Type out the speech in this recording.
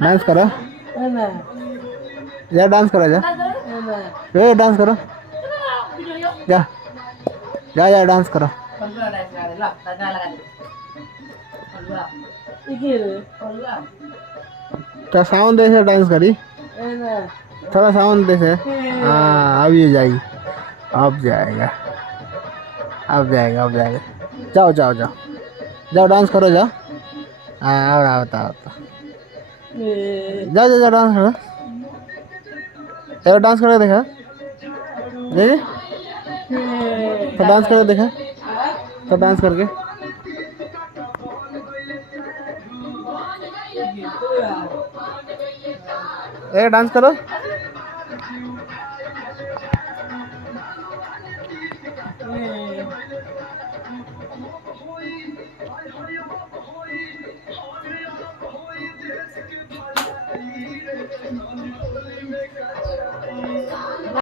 dance करो जा dance करो जा डांस करो जा जा जा डांस करो तो साउंड दे से डांस करी थोड़ा साउंड दे से हाँ अब ये जाएगी अब जाएगा अब जाएगा अब जाएगा जाओ जाओ जाओ जाओ डांस करो जाओ हाँ आओ बताओ जाओ जाओ जाओ डांस करो डांस करो देखा देखिए तो डांस करो देखा तो डांस करके डांस करो